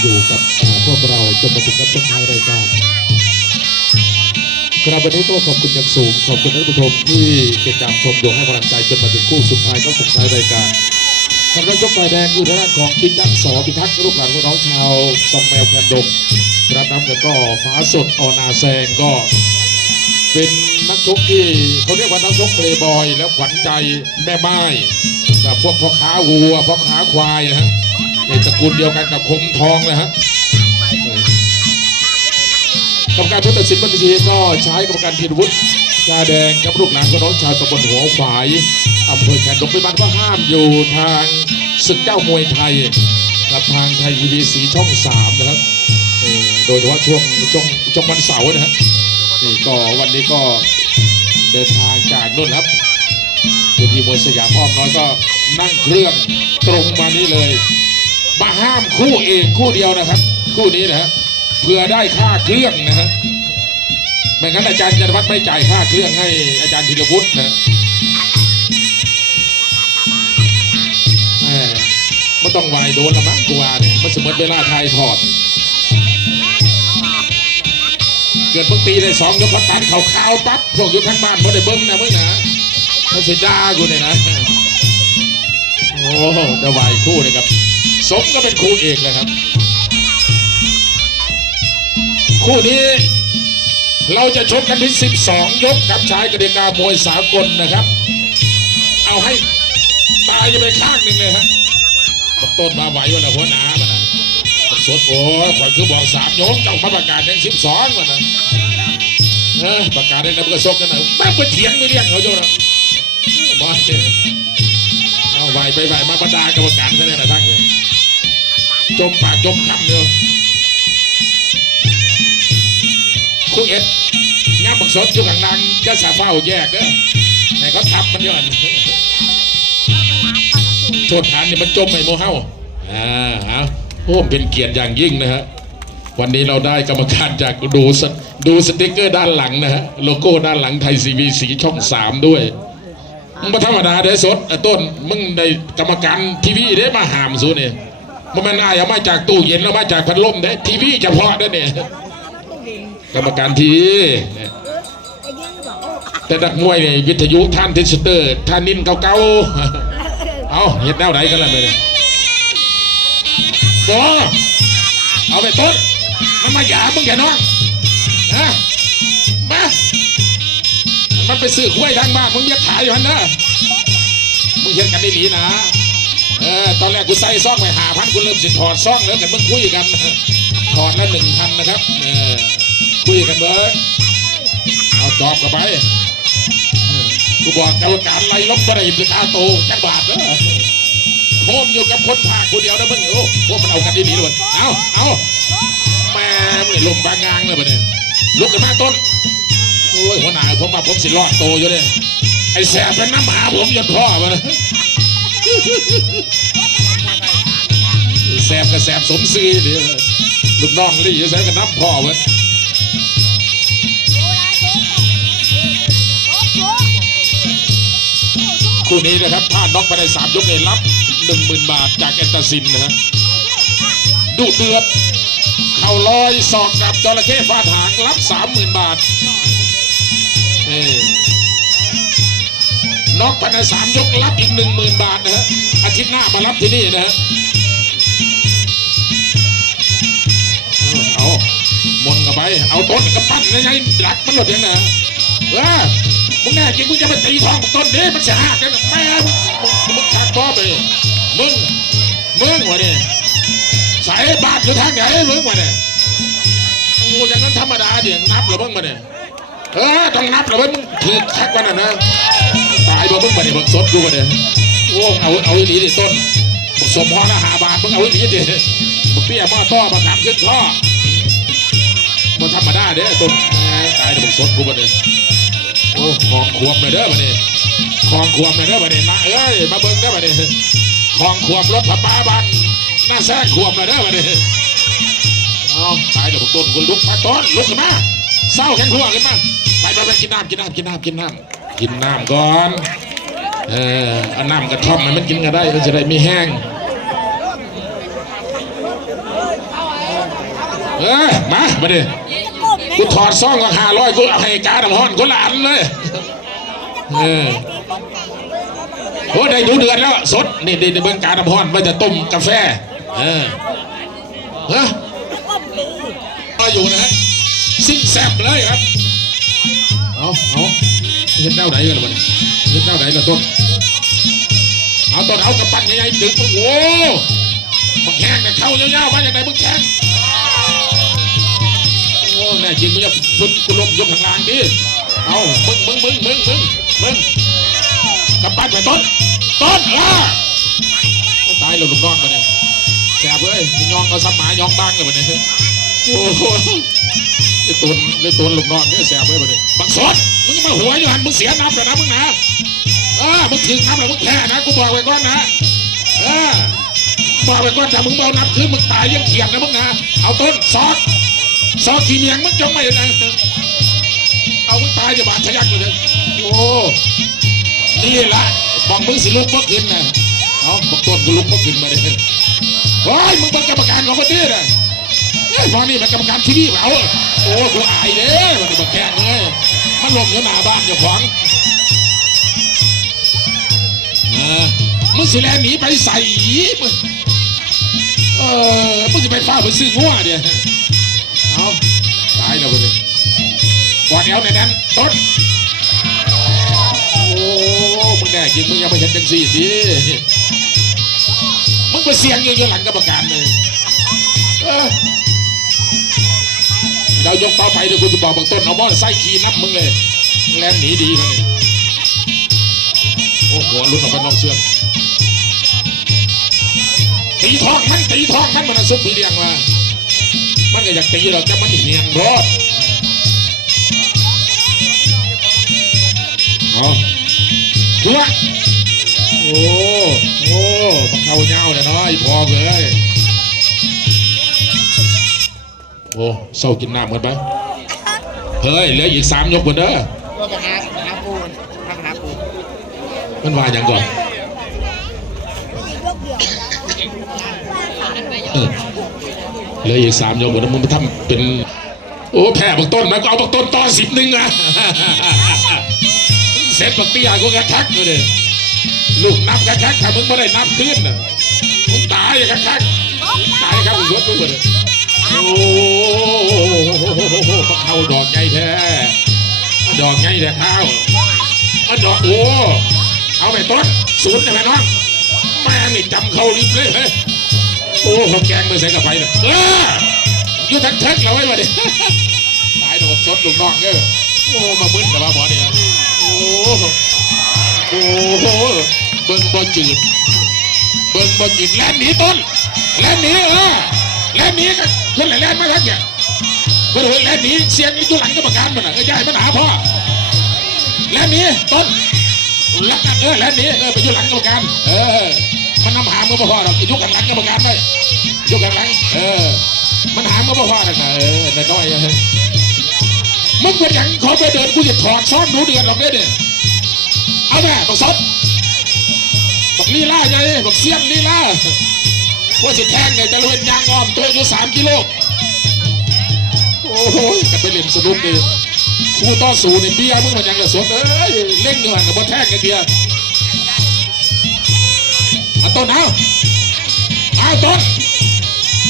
อยู่กับอ่าพวกเราจนมาถึงกับช่วงท้ายรายการครับวันนี้ก็ขอบคุณอย่างสูงขอบคุณท่านผู้ชมที่ติดตามชมอยู่ให้กำลังใจจนมาถึงคู่สุดท้ายก็สุดท้ายรายการทางด้านยกฝ่ายแดงคือทางด้านของพิจักสอพิทักษ์ลูกหลานของน้องชาวกองแมวแคนดงรับน้ำแล้วก็ฟ้าสดออนาแซงก็ เป็นนักชกที่เขาเรียกว่านักชกเพลย์บอย แล้วขวัญใจแม่ไม้กับพวกพ่อค้าวัวพ่อค้าควายนะฮะ ในตระกูลเดียวกันกับคมทองนะฮะกรรมการผู้ตัดสินบนเวทีก็ใช้กรรมการพินวุฒิกาแดงกับลูกหลานของน้องชาวตำบลหัวฝายอำเภอแคนดงเป็นบ้านก็ห้ามอยู่ทางศึกเจ้ามวยไทยกับทางไทยทีวีสีช่องสามนะครับโดยเฉพาะช่วงช่วงช่วงวันเสาร์นะฮะนี่ก็วันนี้ก็เดินทางจากนู่นครับเวทีมวยสยามอ้อมน้อยก็นั่งเครื่องตรงมานี่เลย มาห้ามคู่เอกคู่เดียวนะครับ คู่นี้นะฮะเพื่อได้ค่าเครื่องนะฮะไม่งั้นอาจารย์จันทวัฒน์ไม่จ่ายค่าเครื่องให้อาจารย์ธีรวุฒินะแหมไม่ต้องไหวโดนละมั้งกูว่าเนี่ยมันสมมติเวลาไทยถอด เกิดมึงตีได้สองยกพัดตันเขาข่าวปั๊บพวกยู่ข้างบ้านบ่ได้เบิ้งนะมึงนะเขาสิด่ากูเนี่ยนะโอ้เดยวายคู่เลยครับ สมก็เป็นคู่เอกเลยครับ คู่นี้เราจะชกกันที่ 12 ยกกับชายกติกามวยสากลนะครับ เอาให้ตายจะไปข้างหนึ่งเลยฮะต้นมาไหววันละหัวหนาบนะสดโอ้ข่อยคือบอกสามยกเจ้ามาประกาศยังสิบสองวันนะเออประกาศได้นะเพื่อซกกันนะแม่งไปเถียงไม่เรียกเขาโยนะบอสเนี่ยเอาไหวไปไหวมาบรรดากรรมการซะเลยนะทั้งเลย จมปากจมคำเลยคุยเอ็ดย่ำบักสดอยู่ข้างหลังจะสาเฝ้าแยกเด้อให้เขาทับมันย้อนโทษฐานนี่มันจมไม่โมเฮาอ่าเอาโอ้เป็นเกียรติอย่างยิ่งนะฮะวันนี้เราได้กรรมการจากดูสดูสติ๊กเกอร์ด้านหลังนะฮะโลโก้ด้านหลังไทยซีวีสีช่องสามด้วยมึงมาธรรมดาเด้สดต้นมึงได้กรรมการทีวีได้มาหามซูเนี่ย มันมันอายเอามาจากตู้เย็นเอามาจากพัดลมเด้ทีวีเฉพาะเด้อเนี่ยกรรมการทีแต่นักมวยเนี่ยวิทยุท่านเทสเตอร์ท่านนินเก่าๆเอาเห็ดแนวไหนกันล่ะเนี่ยบเอาไปต้นมันมาหยามึงแกน้องฮะมามันไปซื้อคุ้วยทางบ้านมึงอย่าขายอยู่ฮันนะมึงเห็นกันได้หลีนะ เออตอนแรกกูใส่ซ่องไปหาพันกูเริ่มสิถอดซ่องแล้วกันมึงคุยกันถอดละหนึ่งพันนะครับเออคุยกันเบิร์เอาจอบกันไปกูบอกกรรมการไล่ลบบ่ได้ราคาโตจักบาทเด้อโคมอยู่กับคนภาคคนเดียวนะมึงโอ้พวกมันเอากันดีๆเลยเอาเอาแม่มึงลมบางงางเลยปะเนี่ยลุกขึ้นมาต้นโอ้ยหัวหน้าผมมาผมสิรอดโตอยู่เนี่ยไอ้แสบเป็นน้ำหาผมยันพ่อมาเลย แสบกับแสบสมซื้อเดี๋ยวลูกน้องลี่อยู่ใส่กับน้ำพ่อมันคู่นี้นะครับถ้าน็อกไปในสามยกเนี่ยรับหนึ่งหมื่นบาทจากเอนตาซินนะฮะดุเดือด เข่าลอยศอกกับจระเข้ฟาดหางรับสามหมื่นบาทนี่ น็อกภายในสามยกรับอีกหนึ่งหมื่นบาทนะฮะอาทิตย์หน้ามารับที่นี่นะฮะเอามนกันไป เอาต้นกระปั้นนะไงดักมันหลดยังไงเออมึงแน่จริงมึงจะไปตีทองต้นนี้มันจะหักกันแม่มึงมึงมึงชักบอไปมึงมึงวะเนี่ยใส่บาทอยู่ทางไหนมึงมาเนี่ยโอ้อย่างนั้นธรรมดาเดี๋ยวนับเหรือมึงมาเนี่ยเออต้องนับเหรือมึงถือคักวันน่ะนะายบ่มึงมาเนี่ยบักสดกูมาเนี่ยโอ้เอาเอาอีหลีดิต้นบักสมพอละหาบาทมึงเอาอีหลีดิบักเปี้ยมาต้อมาขับขึ้นท่อมันธรรมดาเด้อต้นตายเดี๋ยวบักสดกูมาเนี่ยโอ้ของควบเลยเด้อมาเนี่ยของควบเลยเด้อมาเนี่ยนะเอ้ยมาเบิ่งเด้อมาเนี่ยของควบรถพระป้าบ้านหน้าแซงขวบเลยเด้อมาดิเอาตายเดี๋ยวต้นกูลุกมาต้นลุกขึ้นมาเศร้าแข็งขัวขึ้นมาไปไปไปกินน้ำกินน้ำกินน้ำกินน้ำ กินน้ำก่อนเออเอาน้ำกระท่อมมันกินกันได้มันจะได้ม่แห้งเออมามาดิกูถอดซ่องก็ห้าร้อยกูเอาให้การน้ำห้อนคนละอันเลยเออโอ้ได้ดูเดือนแล้วสดนี่ได้ได้เบิ่งการน้ำห้อนว่าจะต้มกาแฟเออฮะรออยู่นะฮะซิ่งแซบเลยครับเอาเอา เห็นเต้าไหนกันล่ะมันเห็นเต้าไหนละต้นเอาต้นเอากระปั้นใหญ่ๆดึงโอ้โหมึงแข้งแต่เข้ายาวๆมาจากไหนมึงแข้งโอ้แน่จริงมึงจะฝึกกูลบยกข้างล่างดิเอามึงมึงมึงมึงมึงมึงกลับบ้นไปต้นต้นอะตายแล้วลูกน้องมาเนี่ยแสบเว้ยยองก็ซับหมายองบ้างเลยมาเนี่ย โอ้โหไอ้ตุนไอ้ตุนลูกน้องเนี่ยแสบเว้ยมาเนี่ยบังสดมึงมาหัวอยู่หันมึงเสียน้ำแล้วนะมึงนะเออมึงถึงน้ำแล้วมึงแพ้นะกูบอกไว้ก่อนนะเออบอกไว้ก่อนถ้ามึงเบาน้ำขึ้นมึงตายยังเขียดนะมึงนะเอาต้นซอสซอกขี้เมียงมึงจงไม่นะเอามึงตายจะบาดทะยักเลยโอ้นี่ละบอกมึงสิลุกบ่ขึ้นนะเอาบอกต้นกูลุกบ่ขึ้นมาเลยโอ้ยมึงเป็นกรรมการของคนนี้นะ เอ้ยพอนี่เป็นกรรมการที่นี่เอาโอ้กูอายเด้มันนี่มาแกงเลยมันลมอยู่หน้าบ้านเจ้าของเออมึงสิแลหนีไปใส่มึงเออมึงจะไปฟ้าไปซื้องัวเดียวเอาตายแล้วเลยบอดแอลในนั้นต้นโอ้มึงแน่จริงมึงยังไม่เห็นจังสี่สิมึงไปเสียงอยู่อยู่หลังกรรมการเลยเออ ดี๋ยวยกต่อไปเดี๋ยวกูจะบอกบางต้นเอาบอลไส้ขีนับมึงเลยแลนหนีดีมันเลยโอ้โหลุ้นออกไปนอกเชือกตีทองมันตีทองมันมันนะซุปผีเลี้ยงมามันก็อยากตีเราแต่มันเหียนรอดเอาชัวโอ้โอ้มันเข้าเงาเลยเนาะไอ้พอเลย อ้เศร้ากินน้ำกันไปเฮ้ยเหลืออีกสามยกคนเด้อก็จะหาหาปูนทางหาปูนมันว่าอย่างก่อนเออเหลืออีกสามยกคนแล้วมึงไปทำเป็นโอ้แพ้บักต้นนะก็เอาบักต้นต่อสิบหนึ่งอะเสร็จบักเตี้ยก็กระทักอยู่เลยลูกนับกระทักถ้ามึงไม่ได้นับขึ้นน่ะมึงตายกระทักตายครับอีกรถไปหมดเลยโอ้โห เข้าดอกใหญ่แท้ดอกใหญ่แต่เท้ามันดอกโอ้เอาไปต้นศูนย์ได้ไหมน้องแม่งนี่จำเขาลิบเลยเฮ้ยโอ้เขาแกงมือใส่กับไฟเลยเอออยู่ทักทักเราไว้มาดิตายโดดสดลูกน้องเด้อโอ้มามึนกับว่าหมอเนี่ยโอ้โอ้โหเบิ่งบ่จืดเบิ่งบ่จืดแล่นหนีต้นแล่นหนีเออแล่นหนีกัน ขึ้นไหลแล่นมาทักเนี่ยเพื่อนเฮ้ยแล่นหนีเสียงอยู่หลังกรรมการมันอะเออใหญ่มันหาพ่อแล่นหนีต้นแล่นเออแล่นหนีเออไปอยู่หลังกรรมการเออมันนำหามก็บ่อหรอกยู่ข้างหลังกรรมการไปอยู่ข้างหลังเออมันหามก็บ่อหรอกนะเออน้อยๆอะมึงเป็นอย่างเขาไปเดินกูจะถอดซ้อนดูเดือนหรอกเนี่ยเนี่ยเอาแม่บักซดบักลีล่าไงบักเสี้ยนลีล่า ว่าสิแทงเนี่ยจะเล่นยางอ้อมตัวอยู่สามกิโลโอ้โหกันไปเล่นสนุกเลยคู่ต่อสู้เนี่ยเบี้ยมึงมันยังกระสดเอ้ยเล่งอยู่ห่างกับบอแทงกันเบียเอาต้นเอาเอาต้น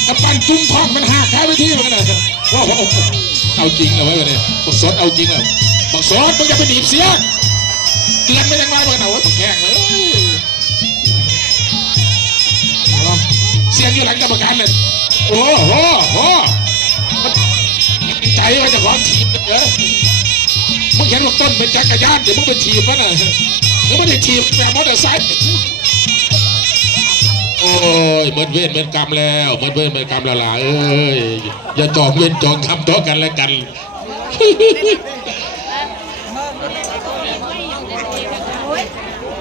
กระปั้นจุ้มทองมันหักข้าไปที่มันกันนะว้าวเอาจริงเหรอวะเนี่ยบักซดเอาจริงเหรอบักซดมึงอย่าไปหนีบเสียงเตือนไม่ยังไงมึงเอาไว้บักแข้งเลย สียงอยู่หลังกรรมการเนี่ยโอ้โหโอ้มันมันใจว่าจะของถีบเออมึงเห็นว่าต้นเป็นจักรยานเดี๋ยวมึงเป็นถีบมันน่ะมึงไม่ได้ถีบแบบมอเตอร์ไซค์โอ้ยเหมือนเวรเหมือนกรรมแล้วเหมือนเวรเหมือนกรรมและล่ะเอ้ยอย่าจองเวรจองกรรมต่อกันและกัน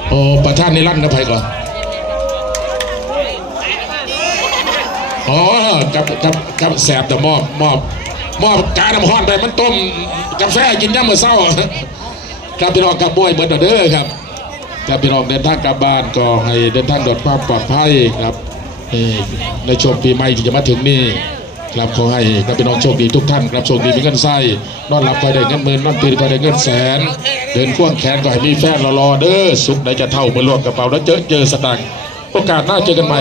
โอ้ประธานในรันกับใครก่อน อ๋อกับกับกับแสบแต่มอบมอบมอบกาน้ำห้อนไปมันต้มกาแฟกินย่ำเมื่อเช้าครับพี่น้องกับบวยเหมือนเดิมครับครับพี่น้องเดินทางกลับบ้านก็ให้เดินทางโดดความปลอดภัยครับในช่วงปีใหม่ที่จะมาถึงนี่ครับขอให้กับพี่น้องโชคดีทุกท่านครับโชคดีมีเงินไส้นอนหลับก็ได้เงินหมื่นนอนตื่นก็ได้เงินแสน เดินพ่วงแขนก็ให้มีแฟนรอๆเด้อสุขไหนจะเท่าเมื่อลวกกระเป๋าแล้วเจอเจอสตังค์โอกาสหน้าเจอกันใหม่